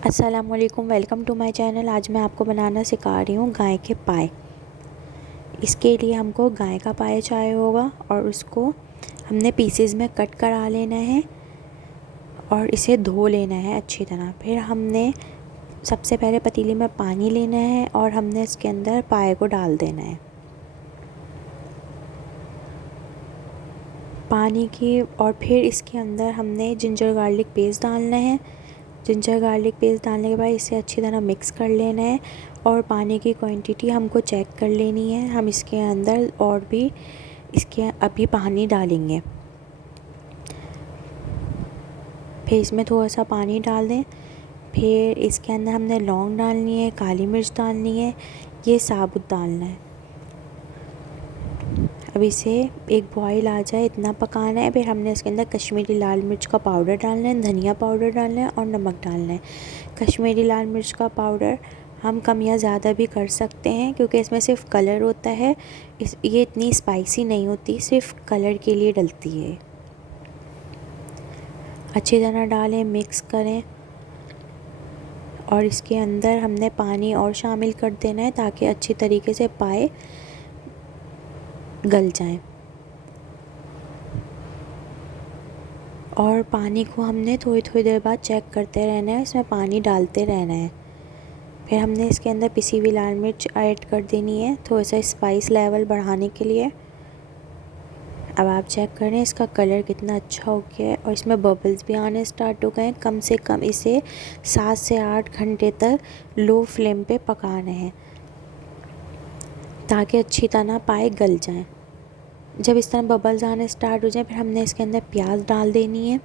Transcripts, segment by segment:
अस्सलामुअलैकुम, welcome to my channel. आज मैं आपको बनाना सिखा रही हूँ गाय के पाए। इसके लिए हमको गाय का पाए चाहिए होगा और उसको हमने पीसेस में कट करा लेना है और इसे धो लेना है अच्छी तरह। फिर हमने सबसे पहले पतीली में पानी लेना है और हमने इसके अंदर पाए को डाल देना है पानी की। और फिर इसके अंदर हमने जिंजर गार्लिक पेस्ट डालना है। जिंजर गार्लिक पेस्ट डालने के बाद इसे अच्छी तरह मिक्स कर लेना है और पानी की क्वांटिटी हमको चेक कर लेनी है। हम इसके अंदर और भी अभी पानी डालेंगे। फिर इसमें थोड़ा सा पानी डाल दें। फिर इसके अंदर हमने लौंग डालनी है, काली मिर्च डालनी है, ये साबुत डालना है। अब इसे एक बॉईल आ जाए इतना पकाना है। फिर हमने इसके अंदर कश्मीरी लाल मिर्च का पाउडर डालना है, धनिया पाउडर डालना है और नमक डालना है। कश्मीरी लाल मिर्च का पाउडर हम कम या ज़्यादा भी कर सकते हैं क्योंकि इसमें सिर्फ कलर होता है। ये इतनी स्पाइसी नहीं होती, सिर्फ कलर के लिए डलती है। अच्छी तरह डालें, मिक्स करें और इसके अंदर हमने पानी और शामिल कर देना है ताकि अच्छी तरीके से पाए गल जाएं। और पानी को हमने थोड़ी थोड़ी देर बाद चेक करते रहना है, इसमें पानी डालते रहना है। फिर हमने इसके अंदर पिसी हुई लाल मिर्च ऐड कर देनी है थोड़ा सा स्पाइस लेवल बढ़ाने के लिए। अब आप चेक करें इसका कलर कितना अच्छा हो गया है और इसमें बबल्स भी आने स्टार्ट हो गए हैं। कम से कम इसे 7 से 8 घंटे तक लो फ्लेम पे पकाना है ताकि अच्छी तरह पाए गल जाएं। जब इस तरह बबल्स आने स्टार्ट हो जाए फिर हमने इसके अंदर प्याज डाल देनी है।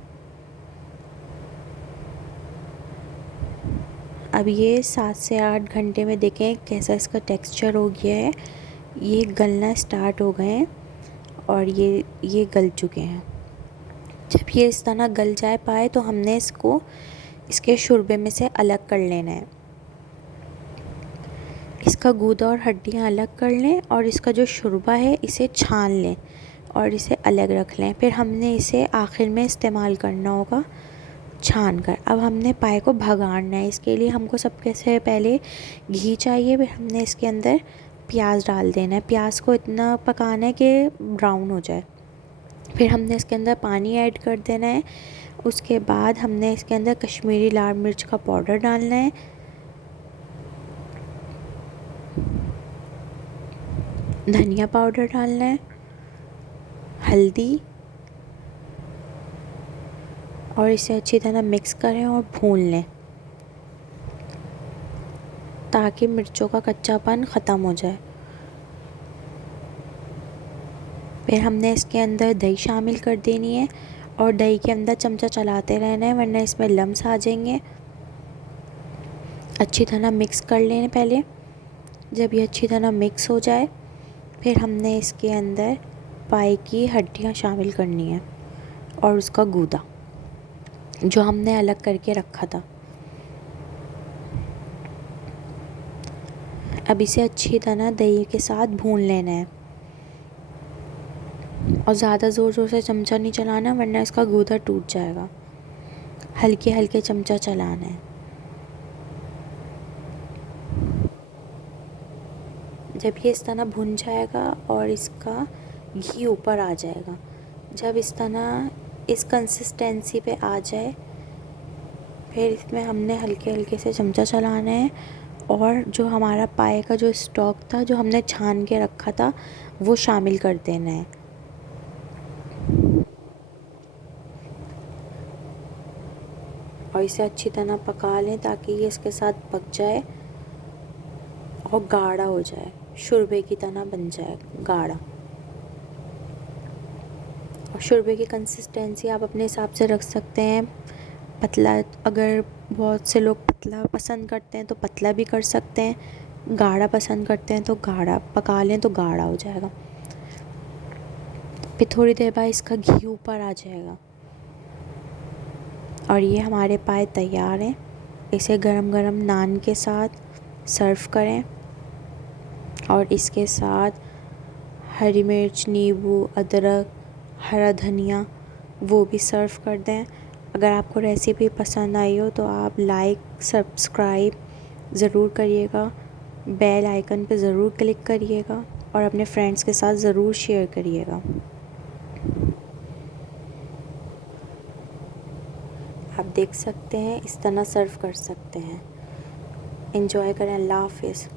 अब ये 7 से 8 घंटे में देखें कैसा इसका टेक्सचर हो गया है। ये गलना स्टार्ट हो गए हैं और ये गल चुके हैं। जब ये इस तरह गल जाए पाए तो हमने इसको इसके शुरबे में से अलग कर लेना है। इसका गूदा और हड्डियाँ अलग कर लें और इसका जो शुरबा है इसे छान लें और इसे अलग रख लें। फिर हमने इसे आखिर में इस्तेमाल करना होगा छान कर। अब हमने पाए को भगाना है। इसके लिए हमको सबके से पहले घी चाहिए। फिर हमने इसके अंदर प्याज डाल देना है। प्याज को इतना पकाना है कि ब्राउन हो जाए। फिर हमने इसके अंदर पानी ऐड कर देना है। उसके बाद हमने इसके अंदर कश्मीरी लाल मिर्च का पाउडर डालना है, धनिया पाउडर डालना है, हल्दी और इसे अच्छी तरह मिक्स करें और भून लें ताकि मिर्चों का कच्चापन ख़त्म हो जाए। फिर हमने इसके अंदर दही शामिल कर देनी है और दही के अंदर चमचा चलाते रहना है वरना इसमें लम्स आ जाएंगे। अच्छी तरह मिक्स कर लें पहले। जब ये अच्छी तरह मिक्स हो जाए फिर हमने इसके अंदर पाए की हड्डियाँ शामिल करनी है और उसका गूदा जो हमने अलग करके रखा था। अब इसे अच्छी तरह दही के साथ भून लेना है और ज़्यादा ज़ोर ज़ोर से चमचा नहीं चलाना वरना इसका गूदा टूट जाएगा। हल्के हल्के चमचा चलाना है। जब ये इस तरह भुन जाएगा और इसका घी ऊपर आ जाएगा, जब इस तरह इस कंसिस्टेंसी पे आ जाए फिर इसमें हमने हल्के हल्के से चमचा चलाना है और जो हमारा पाए का जो स्टॉक था जो हमने छान के रखा था वो शामिल कर देना है। और इसे अच्छी तरह पका लें ताकि ये इसके साथ पक जाए और गाढ़ा हो जाए, शोरबे की तरह बन जाए गाढ़ा। और शोरबे की कंसिस्टेंसी आप अपने हिसाब से रख सकते हैं। पतला, अगर बहुत से लोग पतला पसंद करते हैं तो पतला भी कर सकते हैं, गाढ़ा पसंद करते हैं तो गाढ़ा पका लें तो गाढ़ा हो जाएगा। फिर थोड़ी देर बाद इसका घी ऊपर आ जाएगा और ये हमारे पाए तैयार हैं। इसे गरम गरम नान के साथ सर्व करें और इसके साथ हरी मिर्च, नींबू, अदरक, हरा धनिया वो भी सर्व कर दें। अगर आपको रेसिपी पसंद आई हो तो आप लाइक सब्सक्राइब ज़रूर करिएगा, बेल आइकन पे ज़रूर क्लिक करिएगा और अपने फ्रेंड्स के साथ ज़रूर शेयर करिएगा। आप देख सकते हैं, इस तरह सर्व कर सकते हैं। एंजॉय करें। अल्लाह हाफ़िज़।